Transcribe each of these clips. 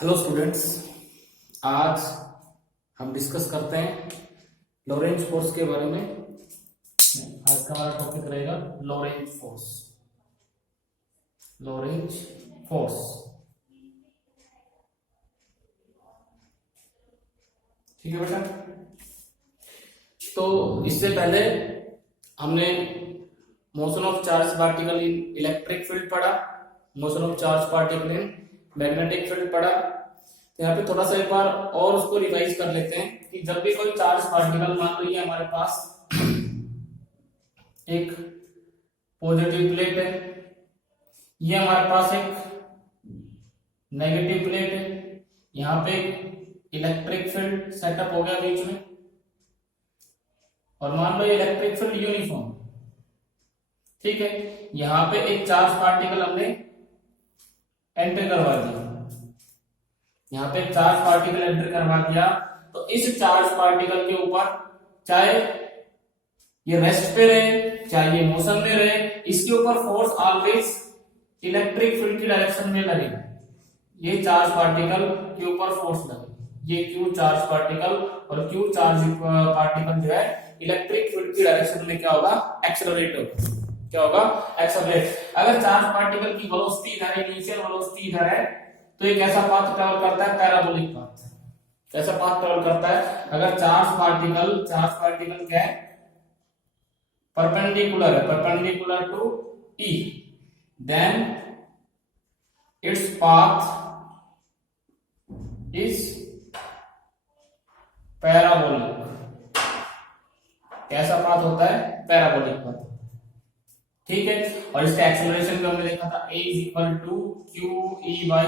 Hello students, आज हम discuss करते हैं लोरेंज फोर्स के बारे में। आज का हमारा टॉपिक रहेगा लोरेंज फोर्स। लोरेंज फोर्स, ठीक है बेटा। तो इससे पहले हमने motion of charge particle in electric field पढ़ा, motion of charge particle in magnetic field पढ़ा। तो यहाँ पे थोड़ा सा एक बार और उसको रिवाइज कर लेते हैं कि जब भी कोई चार्ज पार्टिकल, मान लो ये हमारे पास एक पॉजिटिव प्लेट है, ये हमारे पास एक नेगेटिव प्लेट है, यहाँ पे इलेक्ट्रिक फील्ड सेटअप हो गया बीच में, और मान लो ये इलेक्ट्रिक फील्ड यूनिफॉर्म, ठीक है। यहाँ पे एक चार्ज पार्टिकल हमने एंटर करवा दिया, यहाँ पे चार्ज पार्टिकल एंटर करवा दिया, तो इस चार्ज पार्टिकल के ऊपर चाहे ये रेस्ट पे रहे चाहे ये मोशन में रहे, इसके ऊपर फोर्स ऑलवेज इलेक्ट्रिक फील्ड की डायरेक्शन में लगेगा। ये चार्ज पार्टिकल के ऊपर फोर्स लगे, ये क्यू चार्ज पार्टिकल और क्यू चार्ज पार्टिकल जो है इलेक्ट्रिक फील्ड की डायरेक्शन में क्या होगा, एक्सेलरेट होगा। क्या होगा, एक्सेलरेट। अगर चार्ज पार्टिकल की वेलोसिटी इधर है, इनिशियल वेलोसिटी इधर है, तो ये कैसा पाथ ट्रेवल करता है, पैराबोलिक पाथ। कैसा पाथ ट्रेवल करता है, अगर चार्ज पार्टिकल क्या है, परपेंडिकुलर है, perpendicular to E, then its path is parabolic. कैसा पाथ होता है, पैराबोलिक पाथ, ठीक है। और इसका एक्सेलरेशन भी हमने देखा था, A is equal to Q E by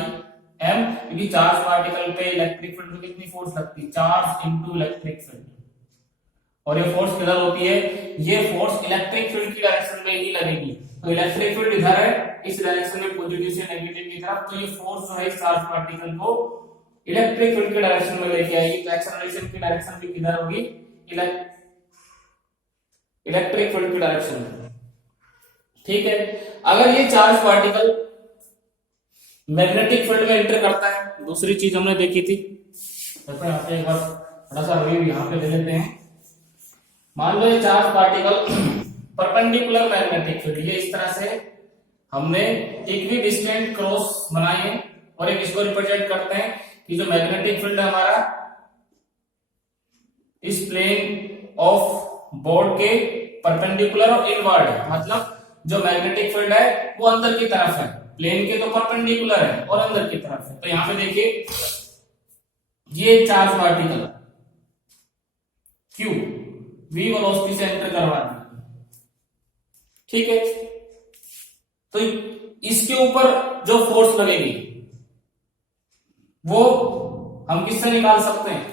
M, क्योंकि चार्ज पार्टिकल पे इलेक्ट्रिक फील्ड में कितनी फोर्स लगती है, चार्ज इनटू इलेक्ट्रिक फील्ड, और ये फोर्स किधर होती है, ये फोर्स इलेक्ट्रिक फील्ड की डायरेक्शन में ही लगेगी। तो इलेक्ट्रिक फील्ड इधर है, इस डायरेक्शन में पॉजिटिव से नेगेटिव की तरफ, तो ये फोर्स जो है इस चार्ज पार्टिकल को इलेक्ट्रिक फील्ड की डायरेक्शन में लेके आएगी। तो एक्सेलरेशन की डायरेक्शन भी किधर होगी, इलेक्ट्रिक फील्ड की डायरेक्शन में, ठीक है। अगर ये चार्ज पार्टिकल मैग्नेटिक फील्ड में एंटर करता है, दूसरी चीज हमने देखी थी, देखो यहाँ पे एक बार थोड़ा सा रिव्यू यहाँ पे दे लेते हैं। मान लो ये charge particle perpendicular magnetic field, ये इस तरह से हमने इक्वी डिस्टेंट क्रॉस बनाए हैं, और एक इसको रिप्रेजेंट करते हैं कि जो मैग्नेटिक फील्ड है हमारा इस प्लेन ऑफ बोर्ड के परपेंडिकुलर और इनवर्ड है, मतलब जो मैग्नेटिक फील्ड है वो अंदर की तरफ है, प्लेन के तो परपेंडिकुलर है और अंदर की तरफ है। तो यहां पे देखिए ये charge particle Q v velocity से एंटर करवा दिया, ठीक है। तो इसके ऊपर जो फोर्स लगेगी वो हम किससे निकाल सकते हैं,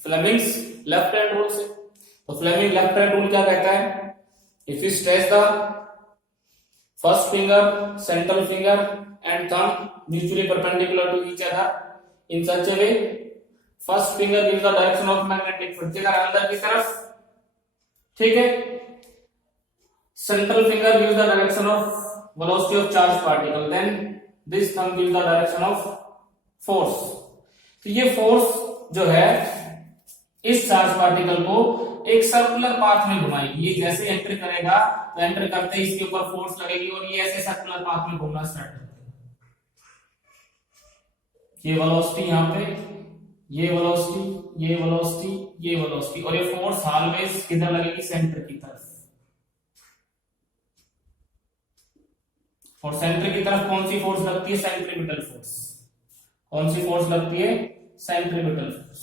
फ्लेमिंग्स लेफ्ट हैंड रूल से। तो फ्लेमिंग लेफ्ट हैंड रूल क्या कहता है, if you stretch the first finger, central finger and thumb mutually perpendicular to each other in such a way, first finger gives the direction of magnetic field, अगर अंदर की तरफ, ठीक है। central finger gives the direction of velocity of charge particle, then this thumb gives the direction of force। तो ये force जो है इस चार्ज पार्टिकल को एक सर्कुलर पाथ में घुमाएगी। ये जैसे एंटर करेगा तो एंटर करते ही इसके ऊपर फोर्स लगेगी और ये ऐसे सर्कुलर पाथ में घूमना स्टार्ट कर देगा। ये वेलोसिटी यहाँ पे, ये वेलोसिटी, ये वेलोसिटी, ये वेलोसिटी, और ये फोर्स ऑलवेज किधर लगेगी, सेंटर की तरफ। और सेंटर की तरफ कौन सी फोर्स लगती है, सेंट्रीपिटल फोर्स। कौन सी फोर्स लगती है, सेंट्रीपिटल फोर्स,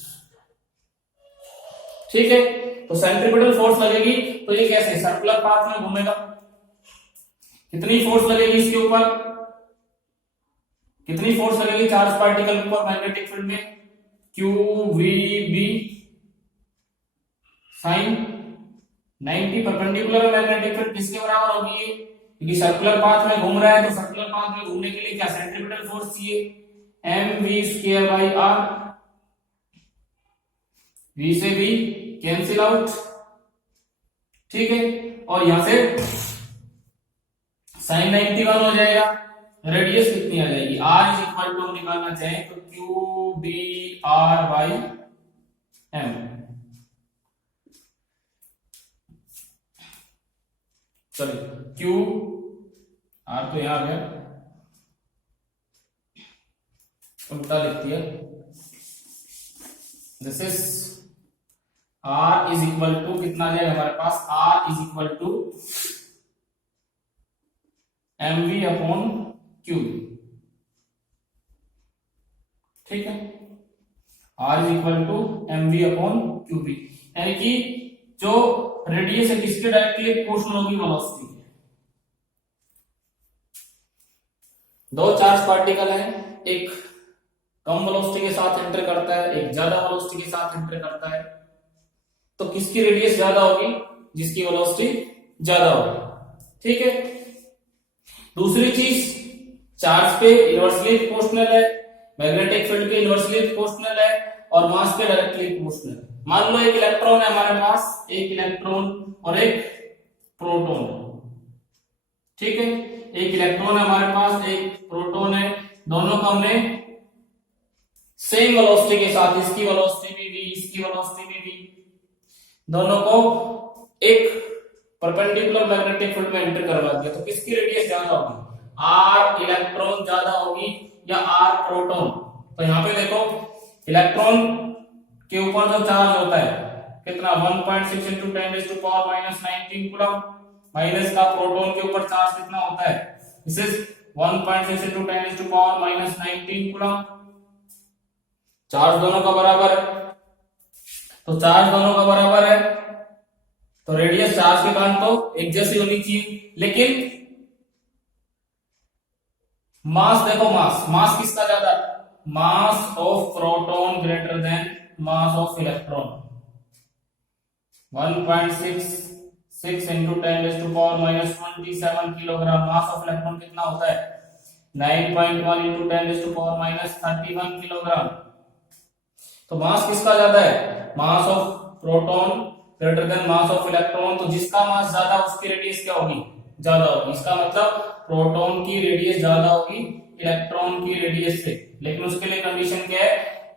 ठीक है। तो सेंट्रीपिटल फोर्स लगेगी तो ये कैसे सर्कुलर पाथ में घूमेगा। कितनी फोर्स लगेगी इसके ऊपर, कितनी फोर्स लगेगी चार्ज पार्टिकल के ऊपर मैग्नेटिक फील्ड में, Q V B sine 90, perpendicular magnetic field किसके बराबर होगी ये, क्योंकि सर्कुलर पाथ में घूम रहा है, तो सर्कुलर पाथ में घूमने के लिए क्या सेंट्रीपिटल फोर्स चाहिए, M V square by R. V से वी कैंसिल आउट, ठीक है। और यहां से साइन 91 हो जाएगा, रेडियस कितनी आ जाएगी, r इज इक्वल टू निकालना चाहें तो Q B R by M. चलिए क्यू आर तो यहां आ गया, उल्टा लिखती है, this is r is equal to कितना आ जाएगा हमारे पास, r is equal to mv upon Q. ठीक है, r is equal to mv upon Q B, यानी कि जो रेडियस है किसके डायरेक्टली प्रोपोर्शनल होगी, वेलोसिटी के। दो चार्ज पार्टिकल है, एक कम वेलोसिटी के साथ एंटर करता है, एक ज्यादा वेलोसिटी के साथ एंटर करता है, तो किसकी रेडियस ज्यादा होगी, जिसकी वेलोसिटी ज्यादा होगी। ठीक है, दूसरी चीज, चार्ज पे इनवर्सली प्रोपोर्शनल है, मैग्नेटिक फील्ड के इनवर्सली प्रोपोर्शनल है, और मास पे डायरेक्टली प्रोपोर्शनल है। मान लो एक इलेक्ट्रॉन है हमारे पास, एक इलेक्ट्रॉन और एक प्रोटॉन। ठीक है, एक इलेक्ट्रॉन है हमारे पास, एक प्रोटॉन है, दोनों को हमने सेम वेलोसिटी के साथ, इसकी वेलोसिटी भी वी, इसकी वेलोसिटी भी वी, दोनों को एक परपेंडिकुलर मैग्नेटिक फील्ड में एंटर करवा दिया, तो किसकी रेडियस ज्यादा होगी, आर इलेक्ट्रॉन ज्यादा होगी या आर प्रोटॉन। तो यहां पे देखो, इलेक्ट्रॉन के ऊपर जो चार्ज होता है कितना, 1.6 into 10⁻⁻19 कूलम, माइनस का प्रोटॉन के ऊपर चार्ज कितना होता है, this is 1.6 into 10⁻⁻19 coulomb. Charge दोनों का बराबर है, तो चार्ज दोनों का बराबर है, तो रेडियस चार्ज के कारण तो एक जैसी होनी चाहिए, लेकिन मास देखो, मास किसका ज्यादा, mass of proton greater then mass of electron. 1.66 into 10⁻⁻27 kilogram, mass of electron कितना होता है, 9.1 into 10⁻31 किलोग्राम। तो मास किसका ज्यादा है, mass of proton greater then mass of electron, तो जिसका मास ज्यादा उसकी रेडियस क्या होगी, ज्यादा होगी। इसका मतलब प्रोटॉन की रेडियस ज्यादा होगी इलेक्ट्रॉन की रेडियस से, लेकिन उसके लिए कंडीशन क्या है,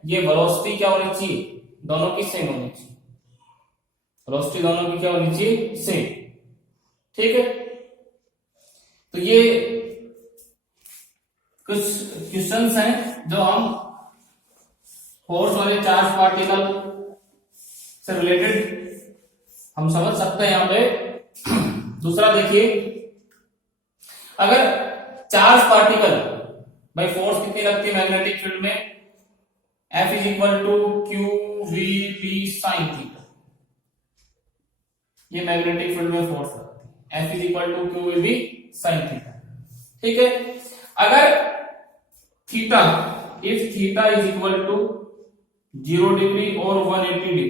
ये वेलोसिटी क्या होनी चाहिए, दोनों की सेम होनी चाहिए, वेलोसिटी दोनों की क्या होनी चाहिए, सेम। ठीक है, तो ये कुछ क्वेश्चंस हैं जो हम फोर्स वाले चार्ज पार्टिकल से रिलेटेड हम समझ सकते हैं यहां पे। दूसरा देखिए, अगर चार्ज पार्टिकल भाई फोर्स कितनी लगती है मैग्नेटिक फील्ड में, F is equal to Q V P sine theta, ये मैग्नेटिक फील्ड में फोर्स लगती है, F is equal to Q V P sine theta. ठीक है, अगर theta, if theta is equal to 0 degree और 180 डिग्री,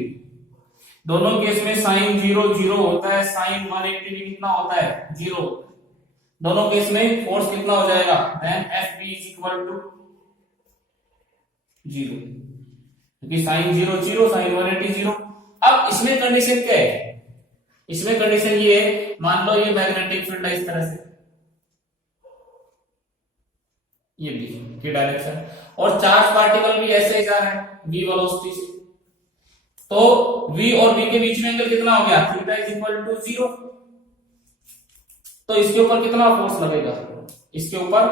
दोनों केस में साइन 0 0 होता है, साइन 180 डिग्री कितना होता है, 0। दोनों केस में फोर्स कितना हो जाएगा, then F B is equal to 0, क्योंकि साइन 0 0, साइन 180 0। अब इसमें कंडीशन क्या है, इसमें कंडीशन ये है, मान लो ये मैग्नेटिक फील्ड है इस तरह से, ये बी की डायरेक्शन, और चार्ज पार्टिकल भी ऐसे ही जा रहा है v वेलोसिटी से, तो v और v के बीच में एंगल कितना हो गया, थीटा इज इक्वल टू 0। तो इसके ऊपर कितना फोर्स लगेगा, इसके ऊपर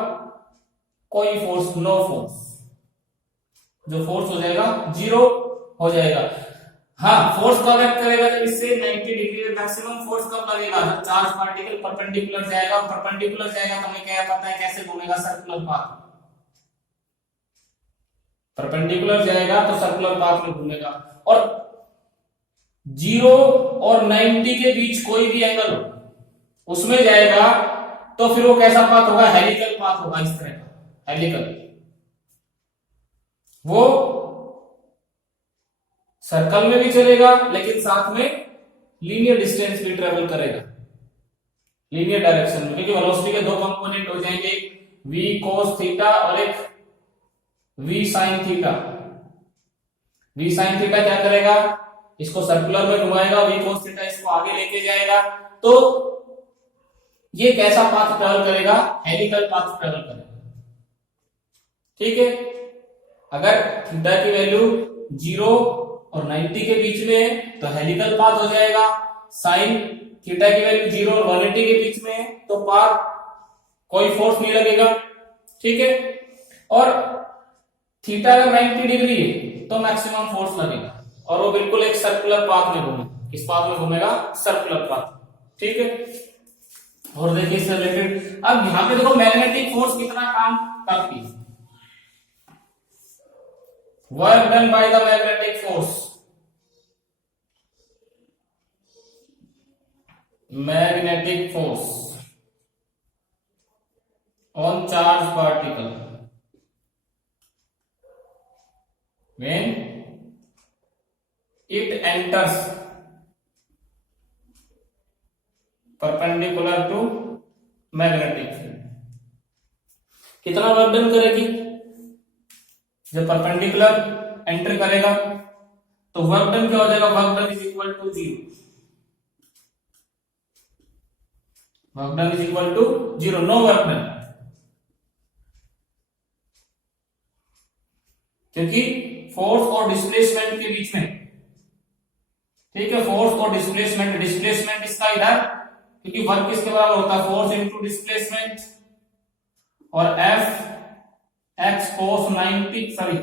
कोई फोर्स, नो फोर्स, जो फोर्स हो जाएगा 0 हो जाएगा। हाँ, फोर्स कब एक्ट करेगा, जब इससे 90 डिग्री मैक्सिमम फोर्स कब लगेगा, जब चार्ज पार्टिकल परपेंडिकुलर जाएगा, और परपेंडिकुलर जाएगा तो हमें क्या पता है कैसे घूमेगा, सर्कुलर पाथ, परपेंडिकुलर जाएगा तो सर्कुलर पाथ में घूमेगा। और 0 और 90 के बीच कोई भी एंगल उसमें जाएगा तो फिर वो कैसा पाथ होगा, हेलिकल पाथ होगा, इस तरह का हेलिकल। वो सर्कल में भी चलेगा लेकिन साथ में लीनियर डिस्टेंस भी ट्रेवल करेगा, लीनियर डायरेक्शन में, क्योंकि वेलोसिटी के दो कंपोनेंट हो जाएंगे, एक v cos थीटा और एक v sin theta. v sin theta क्या करेगा, इसको सर्कुलर में घुमाएगा, v cos थीटा इसको आगे लेके जाएगा, तो ये कैसा पाथ ट्रेवल करेगा, हेलिकल पाथ ट्रेवल करेगा। ठीक है। अगर थीटा की वैल्यू 0 और 90 के बीच में है तो हेलिकल पाथ हो जाएगा। साइन थीटा की वैल्यू 0 और 180 के बीच में है तो पाथ कोई फोर्स नहीं लगेगा, ठीक है। और थीटा अगर 90 डिग्री है तो मैक्सिमम फोर्स लगेगा और वो बिल्कुल एक सर्कुलर पाथ में घूमेगा। किस पाथ में घूमेगा? सर्कुलर पाथ, ठीक है। और देखिए इससे रिलेटेड अब यहां पे देखो मैग्नेटिक फोर्स कितना काम करती है। Work done by the magnetic force, magnetic force on charge particle when it enters perpendicular to magnetic field। कितना वर्क डन करेगी? जब परपेंडिकुलर एंटर करेगा तो वर्क डन क्या हो जाएगा? Work done is equal to 0, work done is equal to 0, no work done, क्योंकि force और डिस्प्लेसमेंट के बीच में, ठीक है, फोर्स और डिस्प्लेसमेंट, डिस्प्लेसमेंट इसका इधर, क्योंकि वर्क किसके बराबर होता है? फोर्स इनटू डिस्प्लेसमेंट, और एफ एक्स कोस 90 सॉरी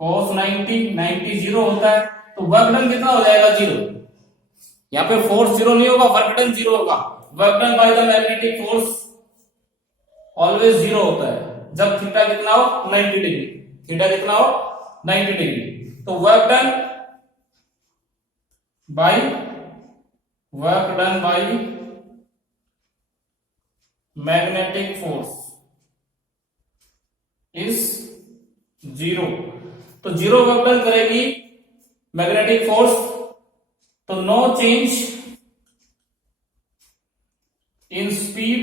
कोस 90 0 होता है तो वर्क डन कितना हो जाएगा? 0। यहाँ पे फोर्स 0 नहीं होगा, वर्क डन 0 होगा। Work done by the magnetic force always 0 होता है जब थीटा कितना हो? 90 डिग्री। थीटा कितना हो? 90 डिग्री। तो work done by magnetic force is 0। तो 0 वर्क डन करेगी मैग्नेटिक फोर्स, तो नो चेंज इन स्पीड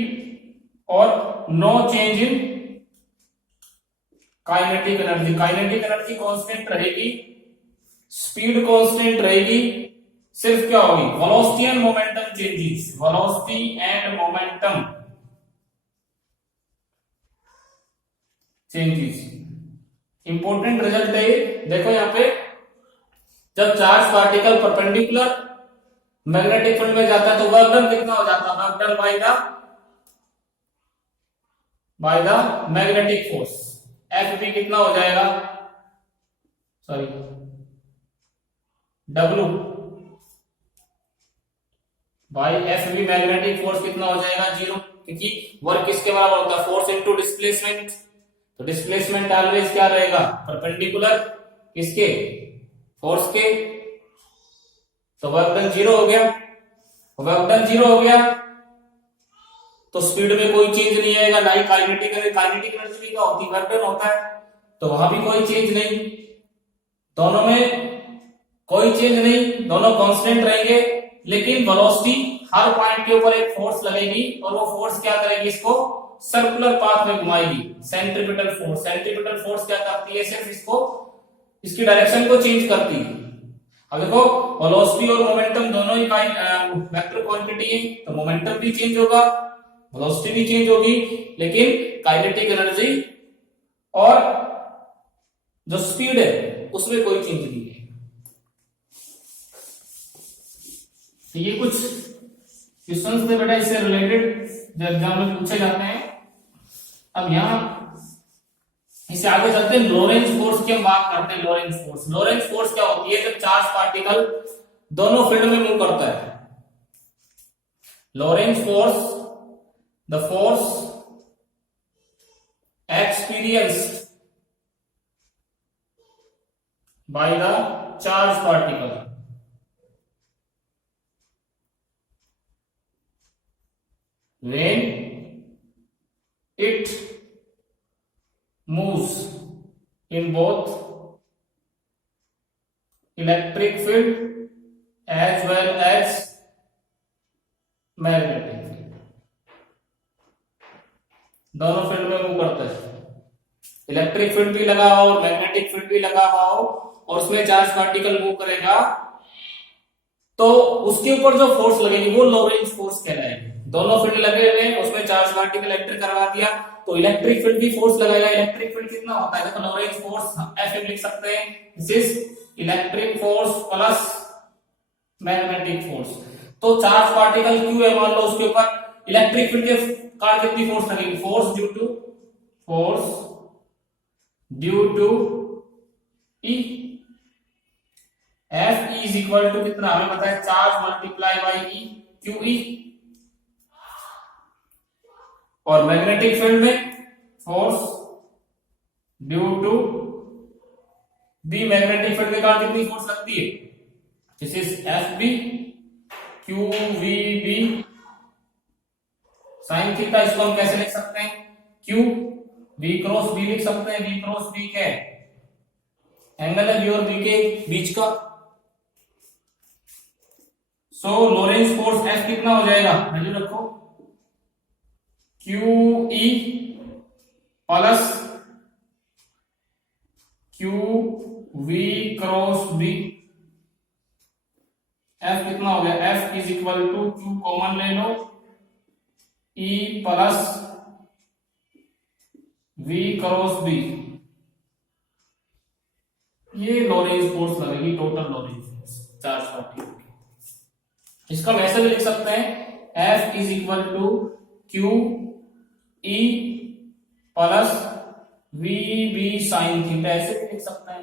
और no change in kinetic energy. Kinetic energy constant रहेगी, स्पीड कांस्टेंट रहेगी, सिर्फ क्या होगी? Velocity and momentum changes, velocity and momentum changes. Important result है ये, देखो यहां पे जब charge particle perpendicular magnetic field में जाता है तो वर्क डन कितना हो जाता है? Work done by the magnetic force, F भी कितना हो जाएगा? सॉरी डब्ल्यू बाय एफ भी मैग्नेटिक फोर्स कितना हो जाएगा? 0, क्योंकि वर्क किसके बराबर होता है? Force into displacement. तो डिस्प्लेसमेंट ऑलवेज क्या रहेगा? परपेंडिकुलर किसके? फोर्स के। तो वर्क डन 0 हो गया। वर्क डन 0 हो गया तो स्पीड में कोई चेंज नहीं आएगा, ना ही काइनेटिक एनर्जी क्या होती है? वर्क डन होता है, तो वहां भी कोई चेंज नहीं, दोनों में कोई चेंज नहीं, दोनों कांस्टेंट रहेंगे। लेकिन वेलोसिटी हर पॉइंट के ऊपर एक फोर्स लगेगी और वो फोर्स क्या करेगी? इसको सर्कुलर पाथ में घुमाएगी। सेंट्रीपिटल फोर्स, सेंट्रीपिटल फोर्स क्या करती है? सिर्फ इसको, इसकी डायरेक्शन को चेंज करती है। अब देखो वेलोसिटी और मोमेंटम दोनों ही वेक्टर क्वांटिटी है तो मोमेंटम भी चेंज होगा, वेलोसिटी भी चेंज होगी, लेकिन काइनेटिक एनर्जी और जो स्पीड है उसमें कोई चेंज नहीं है। तो ये कुछ क्वेश्चंस थे बेटा इससे रिलेटेड जो एग्जाम में पूछे जाते हैं। अब यहां इससे आगे चलते हैं, लोरेंज फोर्स की हम बात करते हैं। लोरेंज फोर्स, लोरेंज फोर्स क्या होती है? जब चार्ज पार्टिकल दोनों फील्ड में मूव करता है। Lorentz force, the force experienced by the charge particle when it moves in both electric field as well as magnetic field, दोनों फील्ड में मूव करता है। इलेक्ट्रिक फील्ड भी लगा हो और मैग्नेटिक फील्ड भी लगा हुआ हो और उसमें चार्ज पार्टिकल मूव करेगा तो उसके ऊपर जो फोर्स लगेगी वो लोरेंज फोर्स कहलाएगी। दोनों फील्ड लगे हुए उसमें चार्ज पार्टिकल एंटर करवा दिया तो इलेक्ट्रिक फील्ड की फोर्स लगाएगा। इलेक्ट्रिक फील्ड कितना होता है, देखो लोरेंज फोर्स F लिख सकते हैं, this is electric force plus magnetic force. तो चार्ज पार्टिकल क्यू है, मान लो उसके ऊपर इलेक्ट्रिक फील्ड के कारण कितनी फोर्स लगेगी, force due to E। F is equal to कितना, हमें पता है charge multiply by E, QE। और मैग्नेटिक फील्ड में force due to B, magnetic field के कारण कितनी फोर्स लगती है, this is FB QVB sine theta. इसको हम कैसे लिख सकते हैं, Q V क्रॉस B लिख सकते हैं। V क्रॉस B क्या है, एंगल है V और B के बीच का। सो लोरेंज फोर्स F कितना हो जाएगा, वैल्यू रखो, QE plus QV cross B। F कितना हो गया, F is equal to Q common ले लो, E plus V cross B। ये लोरेंज फोर्स लगेगी, total Lorentz force charge particle की। इसका हम ऐसे भी लिख सकते हैं, F is equal to Q E plus VB sine theta, ऐसे भी लिख सकते हैं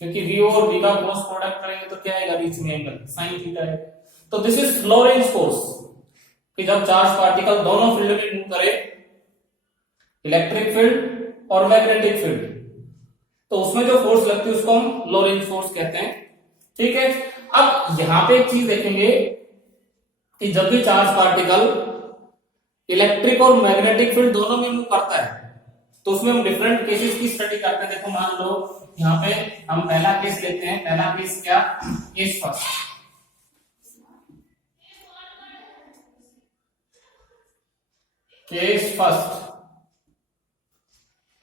क्योंकि V और B का क्रॉस प्रोडक्ट करेंगे तो क्या आएगा, बीच में एंगल साइन थीटा है। तो दिस इज लोरेंज फोर्स, कि जब चार्ज पार्टिकल दोनों फील्ड में मूव करे, इलेक्ट्रिक फील्ड और मैग्नेटिक फील्ड, तो उसमें जो फोर्स लगती है उसको हम लोरेंज फोर्स कहते हैं। ठीक है, अब यहां पे एक चीज देखेंगे कि जब भी चार्ज पार्टिकल इलेक्ट्रिक और मैग्नेटिक फील्ड दोनों में मूव करता है तो उसमें हम डिफरेंट केसेस की स्टडी करते हैं। देखो मान लो यहाँ पे हम पहला केस लेते हैं, पहला केस क्या, केस फर्स्ट। Case first